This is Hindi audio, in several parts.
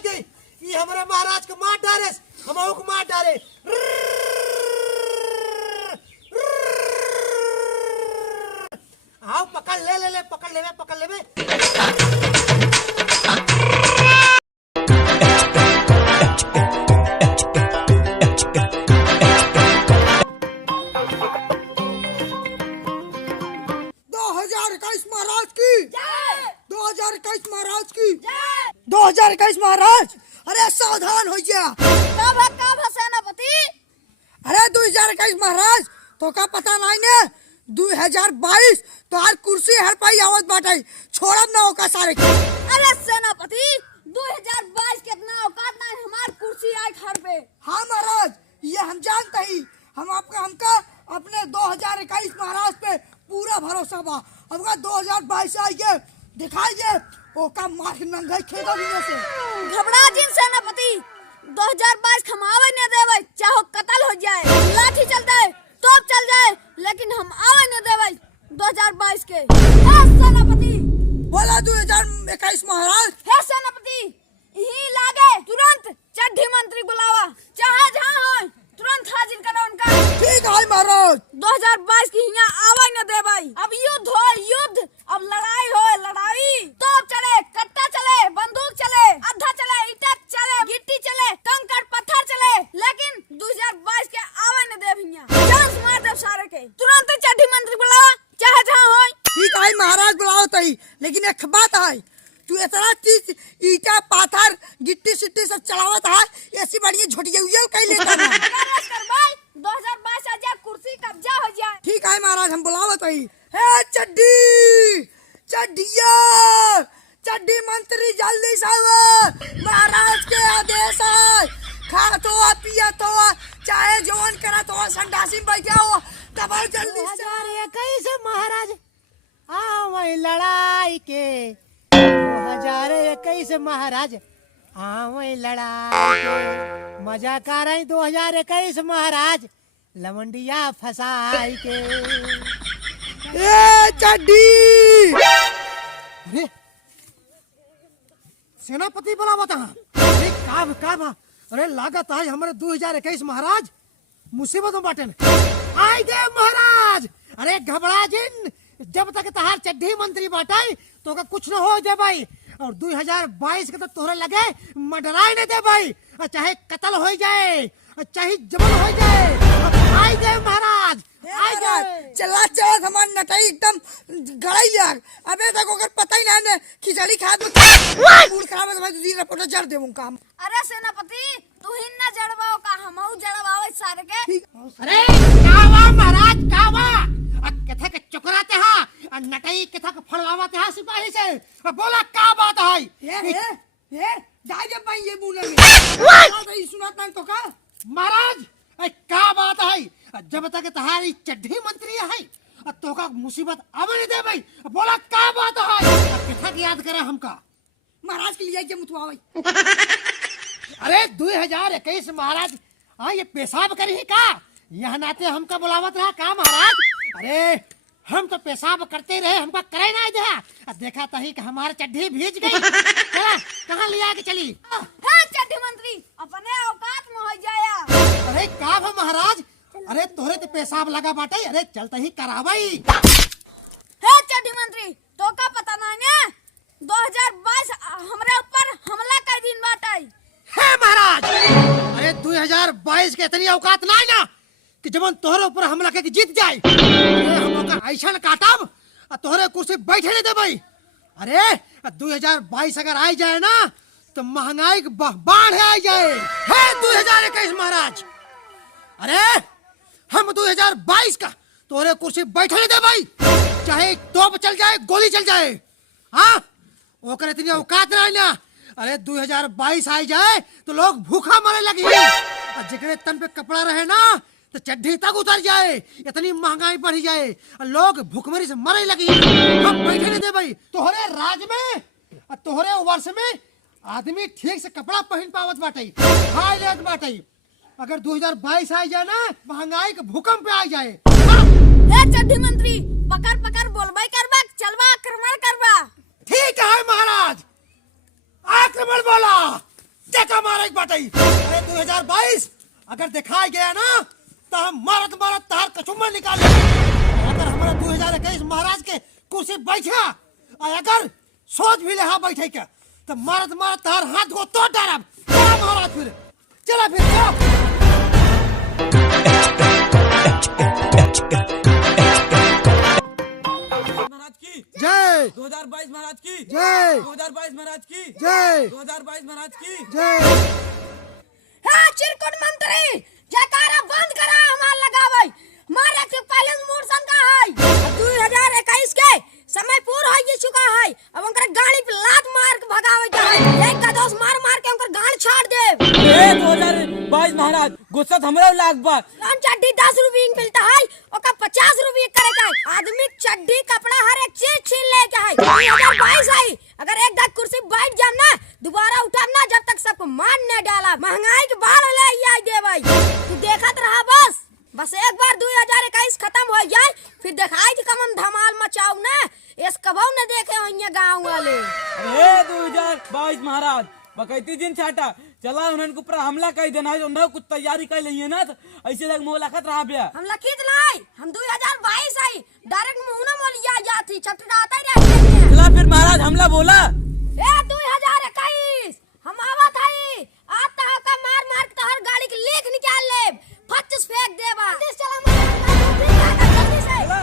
गई। ये हमारे महाराज को मार डाले, हम को मार डाले। आओ पकड़ ले पकड़ ले। 2021 महाराज। अरे सावधान हो गया। का सेनापति। अरे 2021 महाराज तो का पता नहीं ने 2022 तो हर कुर्सी हर पाई आवत बाटे, छोड़ब ना होका सारे के। अरे सेनापति 2022 कितना औकात ना हमार कुर्सी आई घर पे। हाँ महाराज ये हम जानते ही, हमका अपने 2021 महाराज पे पूरा भरोसा बा। हमका 2022 आइए दिखाइए ओका मार नंगे खेदा बिना से। घबरा जिन सेनापति 2022 खमावे न देवे, चाहो कत्ल हो जाए, लाठी चल जाए, तोप चल जाए, लेकिन हम आवे न देवे 2022 के। हे सेनापति। बोला 2021 महाराज। हे सेनापति यही लागे तुरंत चड्ढी मंत्री बुलावा, चाहे जहां हो तुरंत हाजिर करो उनका। ठीक है महाराज। 2022 की यहाँ आवा न दे भाई। अब युद्ध हो युद्ध, अब लड़ाई हो लड़ाई, तोप चले, कट्टा चले, बंदूक चले, अद्धा चले, ईटा चले, गिट्टी चले, कंकड़ पत्थर चले, लेकिन 2022 के आवा न दे भैया। चांस मार दे सारे के, तुरंत चड्ढी मंत्री बुलावा, चाहे जहाँ हो। ठीक है महाराज बुलाओ तई, लेकिन एक बात है, तू इतना चीज ईटा पाथर गिट्टी सिट्टी सब चलावत है, ऐसी बढ़िया झोटिया कहीं लेता ना। कर भाई 2022 आ जा, कुर्सी कब्जा हो जाए। ठीक है महाराज हम बुलावत हई। हे चड्ढी मंत्री जल्दी से आओ, महाराज के आदेश है। खात हो पियत हो चाहे जौन करत हो, संडासी में बैठा हो तब जल्दी से। 2021 महाराज आवै लड़ाई के, 2021 महाराज आवै लड़ाई के, मजा कर रही 2021 महाराज लवंडिया फसाई के। ए चड्ढी। अरे सेनापति बुलावा था। अरे काम अरे लागत है हमारे 2021 महाराज मुसीबत में बाटे। आई दे महाराज। अरे घबरा जिन, जब तक तहार चड्ढी मंत्री बाटे तो का कुछ न हो जाए भाई। और 2022 के तो तोहरे लगे मडराई नहीं दे भाई, चाहे कत्ल हो जाए चाहे जबल हो जाए। आई दे महाराज आई दे। चला हमार नटाई एकदम गड़ाई यार। अबे तक अगर पता ही ना खिचड़ी खा तो मूड खराब है तो भाई दूसरी रिपोर्ट जड़ देऊं काम। अरे सेनापति तू ही ना जड़वाओ का हमहु जड़वावे सारे के। अरे कावा महाराज कावा कथा के चुकराते हा, नटाई कथा के फड़वाते हा सिपाही से। बोला का बात है? ये जाए जब भाई ये बोले ये सुनात नहीं तो का महाराज का बात है? जब तक तहारी चड्ढी मंत्री है तो का मुसीबत अब नहीं दे भाई। बोला का बात है? कथा की याद करे हमका महाराज के लिए मुतवावे। अरे 2021 महाराज हाँ ये पेशाब करी ही का, यह नाते हमका बुलावत रहा का महाराज? अरे हम तो पेशाब करते रहे, हमका करे ना दे। देखा तही कि हमारे चड्ढी भीज गई। चला कहाँ लिया के चली? है चड्ढी मंत्री अपने औकात में हो जाया। अरे का भा महाराज? अरे तोरे तो पेशाब लगा बाटे, अरे चलते ही करावाई। है चड्ढी मंत्री तो का पता ना ने 2022 हमरे ऊपर हमला कर दिन बाटे। है महाराज। अरे 2022 के इतनी औकात नहीं ना कि जब तोहरे ऊपर हमला करके जीत जाए। अरे हम का ऐसा काटब तोहरे कुर्सी बैठे नहीं दे भाई। अरे 2022 अगर आ जाए ना तो महंगाई बाढ़ आ जाए। है 2021 महाराज। अरे हम 2022 का तोहरे कुर्सी बैठे नहीं दे भाई, चाहे तोप चल जाए गोली चल जाए। हाँ ओकर इतनी औकात नहीं ना। अरे 2022 आ जाए तो लोग भूखा मरे लगी, जिकरे तन पे कपड़ा रहे ना तो चड्ढी तक उतर जाए, इतनी महंगाई बढ़ जाए, लोग भूखमरी से मरे लगी। हम बैठे नहीं दे भाई। तोहरे राज में तोहरे वर्ष में आदमी ठीक से कपड़ा पहन पावत बाटे, खाए लेत बाटे। अगर 2022 आ जाए ना महंगाई के भूकंप पे आ जाए। ए चड्ढी मंत्री पकड़ बोलबाई करबा, चलवा आक्रमण करबा। ठीक है महाराज आक्रमण बोला। टेका मारे बाटई। अरे 2022 अगर दिखाई गया ना तो हम मारत मारत तार कचुम्बर निकाल अगर हमारा 2021 महाराज के कुर्सी बैठा और अगर सोच भी ले बैठे क्या तो मारत मारत तार हाथ को तोड़ डालब। चला महाराज फिर चला महाराज की जय 2022 महाराज की जय 2022 महाराज की जय 2022 महाराज की जय। हाँ चिरकुट मंत्री जयकारा बंद करा हमार लगावई मारे के पहले मोरसन का है 2021 के समय पूरा हो चुका है अब उनकर गाड़ी पे लात मार के भगावे के है एक का दोस्त मार मार के उनकर गाड़ छाड़ दे। 2022 महाराज गुस्सा हमरा लाग बा कौन चड्डी 10 रुपए की मिलता है ओका 50 रुपए करे का है। आदमी चड्डी कपड़ा हर एक चीज छीन ले के है 2022 है अगर एक दाग कुर्सी बैठ जाम ना दोबारा उठना जब तक सबको मान न डाला महंगाई के बाढ़ ले आई दे भाई तू देखत रहा बस एक बार 2021 खत्म हो जाए फिर दिखाई कि कमन धमाल मचाऊ ना इस कबो न देखे होइए गांव वाले। अरे 2022 महाराज बकैती दिन छाटा चला उन्हन के ऊपर हमला कर देना है उन्हें कुछ तैयारी कर लिए ना तो ऐसे लग मुलाकात रहा बिया हम लखीत नहीं हम 2022 आई डायरेक्ट मुंह न मोलिया जाती छटड़ाता ही रहते चला फिर महाराज हमला बोला ए 2021 हम आवत हई आता का मार मार के हर गाड़ी के लेख निकाल ले फच्चस फेंक देबा चला जल्दी से चला।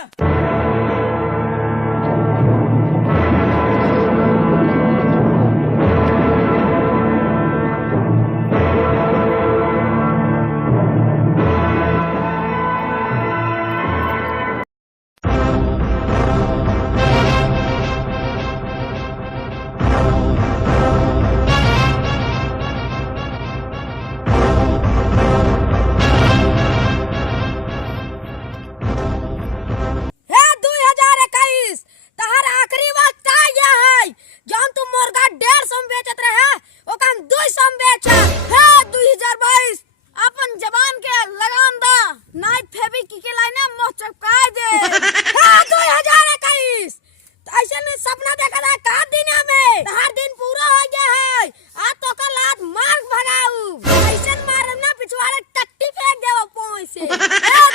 सपना देखा था का दिन में हर दिन पूरा हो गया है आज तो का लात मार भगाऊ ऐसे मारम ना पिछवाड़े टट्टी फेंक देव पोई से ए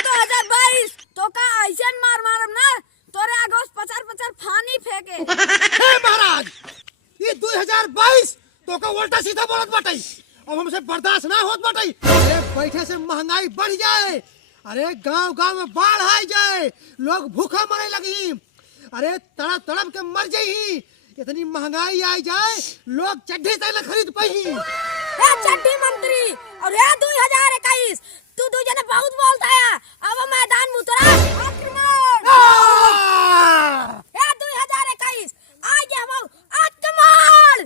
2022 तो का ऐसे मारम ना तोरे आगोस पचार पचार फानी फेंके। हे महाराज ये 2022 तो का उल्टा सीधा बोलत बाटई अब हमसे बर्दाश्त ना होत बाटई। अरे बैठे से महंगाई बढ़ जाए अरे गांव गांव में बाढ़ आ जाए लोग भूखा मरे लगी अरे तड़प तड़प के मर जाई इतनी महंगाई आ जाए लोग चड्ढी तक न खरीद पाई। ए चड्ढी मंत्री और ये 2021 तू जने बहुत बोलता है अब मैदान में उतरा आक्रमण ए 2021 आज हम आक्रमण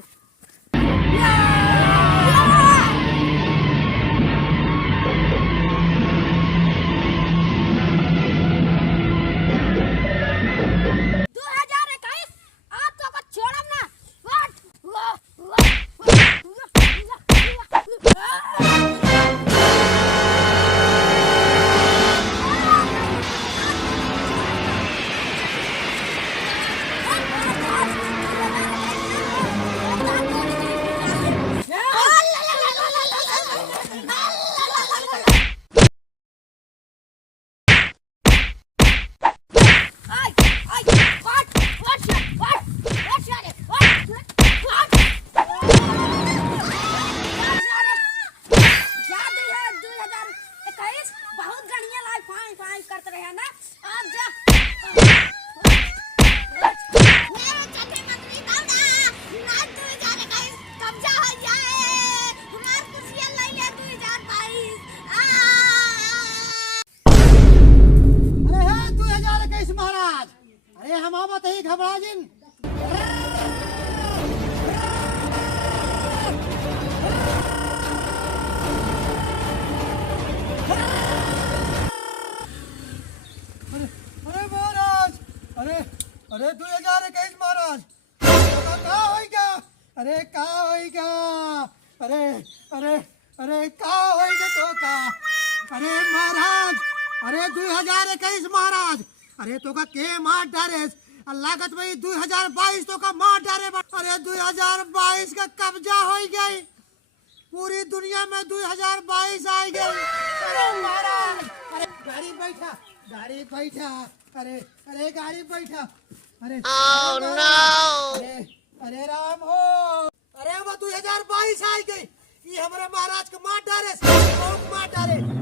करते रहे ना अब जा चड्ढी मंत्री दौड़ा ना 2021 कब्जा हो जाए हमार कुर्सियां ले ले 2022 अरे हे 2021 महाराज अरे हम आवत ही घबरा जिन अरे महाराज अरे अरे 2021 महाराज का होइगा अरे का होइगा अरे अरे अरे का होइगा तो का अरे महाराज अरे 2021 महाराज अरे तो का के मार डारे लागत भाई 2022 तो का मार डारे अरे 2022 का कब्जा हो गई पूरी दुनिया में 2022 आई गई। अरे महाराज, अरे गाड़ी बैठा, गाड़ी बैठा, अरे अरे गाड़ी बैठा, अरे अरे अरे राम हो, अरे वो 2022 आई गई। ये हमारे महाराज को मार डाले, मार डाले।